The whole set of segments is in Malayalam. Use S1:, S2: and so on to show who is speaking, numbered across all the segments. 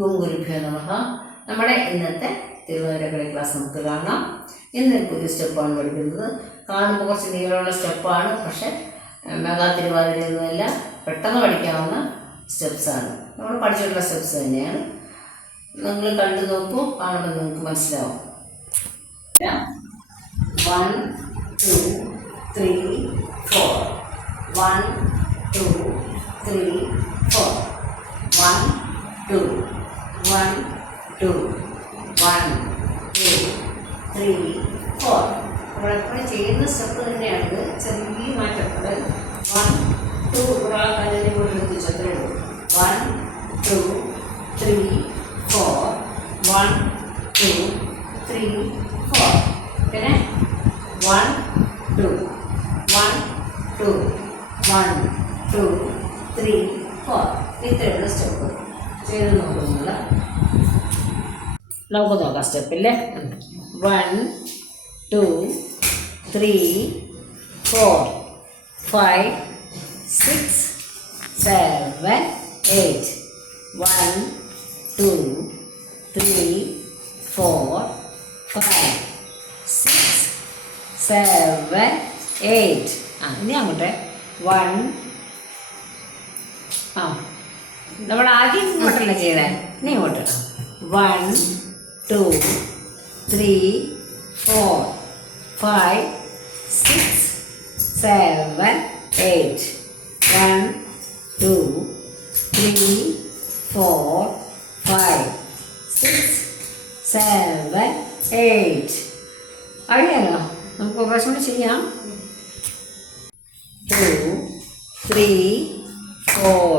S1: ഗുരുഭ്യോ നമ നമ്മുടെ ഇന്നത്തെ തിരുവനന്തപുരം ക്ലാസ് നമുക്ക് കാണാം. ഇന്നൊരു പുതിയ സ്റ്റെപ്പാണ് പഠിക്കുന്നത്. കാണുമ്പോൾ കുറച്ച് നീളമുള്ള സ്റ്റെപ്പാണ് പക്ഷേ മെഗാ തിരുവാതിരയൊന്നുമല്ല പെട്ടെന്ന് പഠിക്കാവുന്ന സ്റ്റെപ്സാണ് നമ്മൾ പഠിച്ചിട്ടുള്ള സ്റ്റെപ്സ് തന്നെയാണ്. നിങ്ങൾ കണ്ടു നോക്കൂ. കാണുമ്പോൾ നിങ്ങൾക്ക് മനസ്സിലാവും. One two three four one two three four one two one two one two three four നമ്മളെപ്പോഴും ചെയ്യുന്ന സ്റ്റെപ്പ് തന്നെയാണ് ചെറിയ മാറ്റം അതായത് വൺ ടു ഒരാൾ കല്ലിനെ കൊണ്ട് എടുത്ത് ചെത്രേ ഉള്ളൂ one two three four one two three four പിന്നെ one two one two one two three four ഇത്രയുള്ള സ്റ്റെപ്പ് ചെയ്ത് നോക്കുന്നില്ല നമുക്ക് നോക്കാം സ്റ്റെപ്പില്ലേ? One two three four five six seven eight one two three four five six seven eight ആ ഇനി അങ്ങോട്ടെ. വൺ ആ നമ്മൾ ആദ്യം ഇങ്ങോട്ടല്ല ചെയ്തേ. നീ ഇങ്ങോട്ട് one two three four five six seven eight one two three four five six seven eight അറിയാലോ നമുക്ക് കുറച്ചും കൂടി ചെയ്യാം. Two three four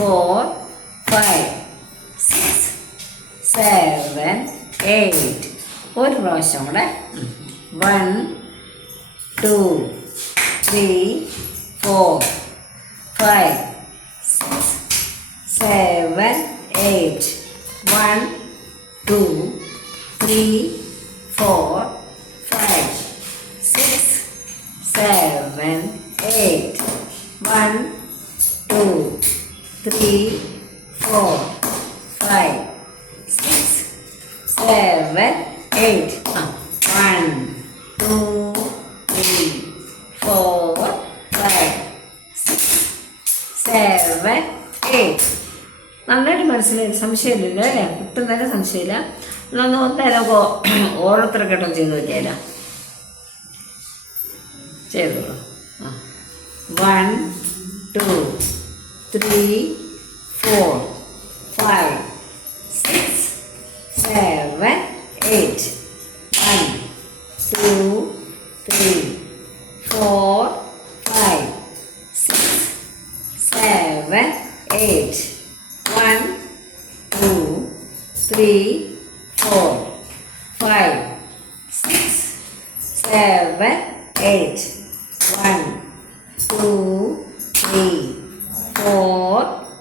S1: Four five six seven eight ഒരു പ്രാവശ്യം കൂടെ. One two three four five six seven eight one two three four five six seven one two, three, four, five, six, seven, eight. നന്നായിട്ട് മനസ്സിലായി. സംശയമില്ലല്ലോ അല്ലേ? ഒട്ടും തന്നെ സംശയമില്ല. നമ്മൾ ഒന്നേരം ഘട്ടം ചെയ്ത് നോക്കിയാലോ. ചെയ്തോളൂ ആ. One two three four eight one two three four five six seven eight one two three four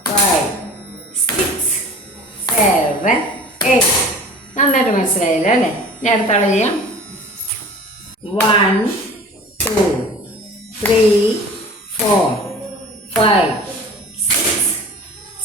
S1: five six seven eight നന്നായിട്ട് മനസ്സിലായില്ല അല്ലേ? ഞാൻ അടുത്ത ആളെ ചെയ്യാം. One two three four five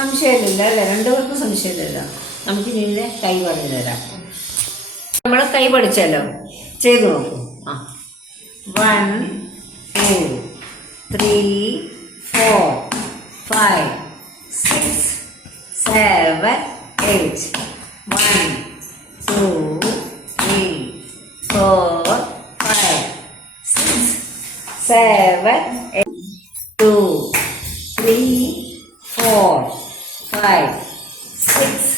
S1: സംശയമില്ല അല്ലേ? രണ്ടുപേർക്കും സംശയമില്ലല്ലോ. നമുക്ക് ഇതിന്റെ കൈ പറഞ്ഞു തരാം. നമ്മൾ കൈ പഠിച്ചല്ലോ. ചെയ്തു നോക്കൂ. ആ. One two three four five six seven eight. One two three four five six seven eight. Two three five six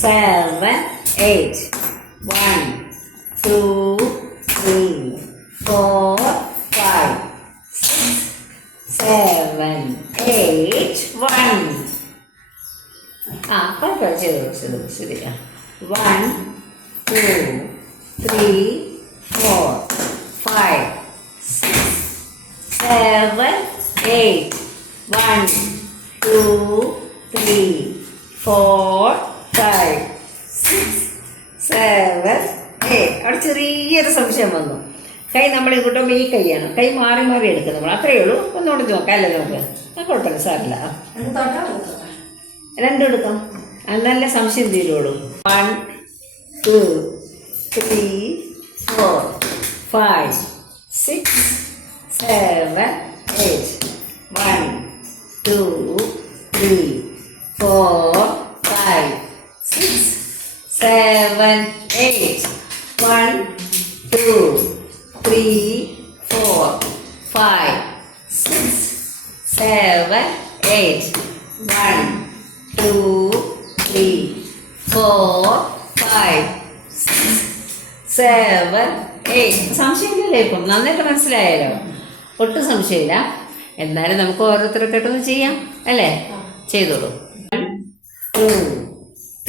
S1: seven eight one two three four five six seven eight one ആ കുഴപ്പമില്ല ചെയ്തു ചെയ്തു ശരി ആ one two three four five six seven eight one two three four five six seven eight അവിടെ ചെറിയൊരു സംശയം വന്നു. കൈ നമ്മൾ ഇങ്ങോട്ടും ഈ കൈയാണ് കൈ മാറി മാറി എടുക്കും നമ്മൾ. അത്രയേ ഉള്ളൂ. ഒന്നുകൂടി നോക്കാം. അല്ലേ നമുക്ക് ആ കുഴപ്പമില്ല. സാറില്ല രണ്ടും എടുക്കാം. നല്ല സംശയം തീരുള്ളൂ one two three four five six seven eight one two three four five six seven eight one two three four five six seven eight one two three four five six seven eight സംശയമില്ലല്ലോ ഇപ്പം. നന്നായിട്ട് മനസ്സിലായാലോ ഒട്ടും സംശയമില്ല. എന്നാലും നമുക്ക് ഓരോരുത്തർക്കായിട്ടൊന്ന് ചെയ്യാം. അല്ലേ? ചെയ്തോളൂ.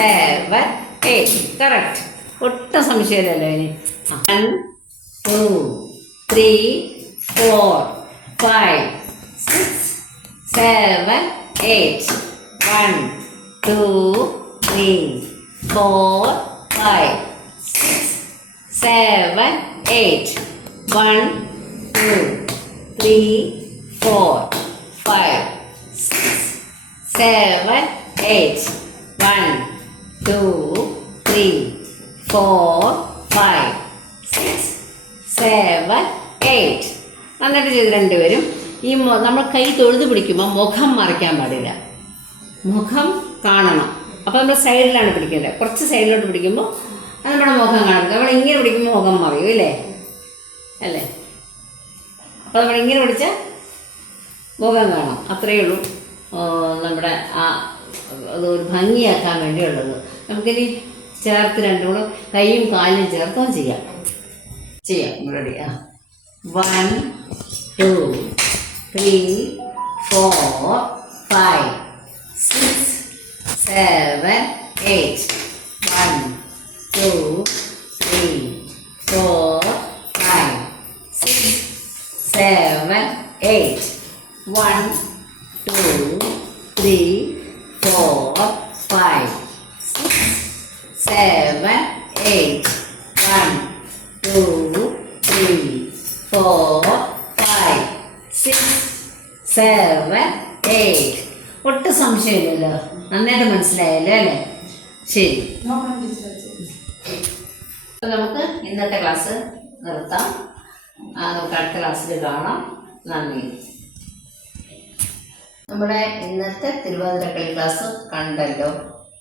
S1: Seven eight correct ഒട്ടും സംശയമില്ലല്ലോ ഇനി. One two three four five six seven eight one two three four five six seven eight one two three four five six seven eight one two three four five six seven eight നന്നായിട്ട് ചെയ്ത് രണ്ടുപേരും. ഈ നമ്മൾ കൈ തൊഴുത് പിടിക്കുമ്പോൾ മുഖം മറിക്കാൻ പാടില്ല. മുഖം കാണണം. അപ്പോൾ നമ്മൾ സൈഡിലാണ് പിടിക്കേണ്ടത്. കുറച്ച് സൈഡിലോട്ട് പിടിക്കുമ്പോൾ നമ്മുടെ മുഖം കാണുന്നത് നമ്മൾ ഇങ്ങനെ പിടിക്കുമ്പോൾ മുഖം മറിയും ഇല്ലേ അല്ലേ? അപ്പോൾ നമ്മൾ ഇങ്ങനെ പിടിച്ചാൽ മുഖം കാണാം. അത്രയേ ഉള്ളൂ. നമ്മുടെ ആ അത് ഒരു ഭംഗിയാക്കാൻ വേണ്ടിയുള്ളത്. നമുക്കിനി ചേർത്ത് രണ്ടും കൂടെ കൈയും കാലും ചേർത്തും ചെയ്യാം. ചെയ്യാം റെഡി ആ. One two three four five six seven eight seven eight one two three four five six seven eight ഒട്ടും സംശയമില്ലല്ലോ. നന്നായിട്ട് മനസ്സിലായല്ലോ അല്ലേ? ശരി. നമുക്ക് ഇന്നത്തെ ക്ലാസ് നിർത്താം. നമുക്ക് അടുത്ത ക്ലാസ്സിൽ കാണാം. നന്ദി. നമ്മുടെ ഇന്നത്തെ തിരുവാതിരക്കളി ക്ലാസ് കണ്ടല്ലോ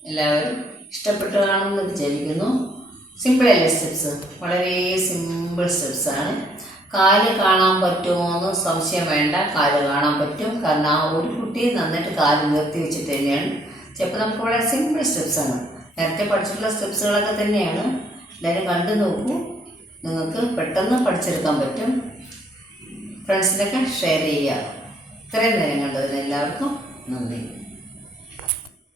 S1: എല്ലാവരും? ഇഷ്ടപ്പെട്ട് കാണുമെന്ന് വിചാരിക്കുന്നു. സിമ്പിൾ അല്ലേ സ്റ്റെപ്സ് വളരെ സിമ്പിൾ സ്റ്റെപ്സ് ആണ്. കാൽ കാണാൻ പറ്റുമോ എന്ന് സംശയം വേണ്ട. കാൽ കാണാൻ പറ്റും. കാരണം ആ ഒരു കുട്ടി നന്നായിട്ട് കാൽ നിർത്തി വെച്ചിട്ട് തന്നെയാണ്. ചിലപ്പോൾ നമുക്ക് വളരെ സിമ്പിൾ സ്റ്റെപ്സ് ആണ്. നേരത്തെ പഠിച്ചിട്ടുള്ള സ്റ്റെപ്സുകളൊക്കെ തന്നെയാണ്. എല്ലാവരും കണ്ടു നോക്കൂ. നിങ്ങൾക്ക് പെട്ടെന്ന് പഠിച്ചെടുക്കാൻ പറ്റും. ഫ്രണ്ട്സിനൊക്കെ ഷെയർ ചെയ്യുക. ഇത്രയും നേരം കണ്ടതിന് എല്ലാവർക്കും നന്ദി.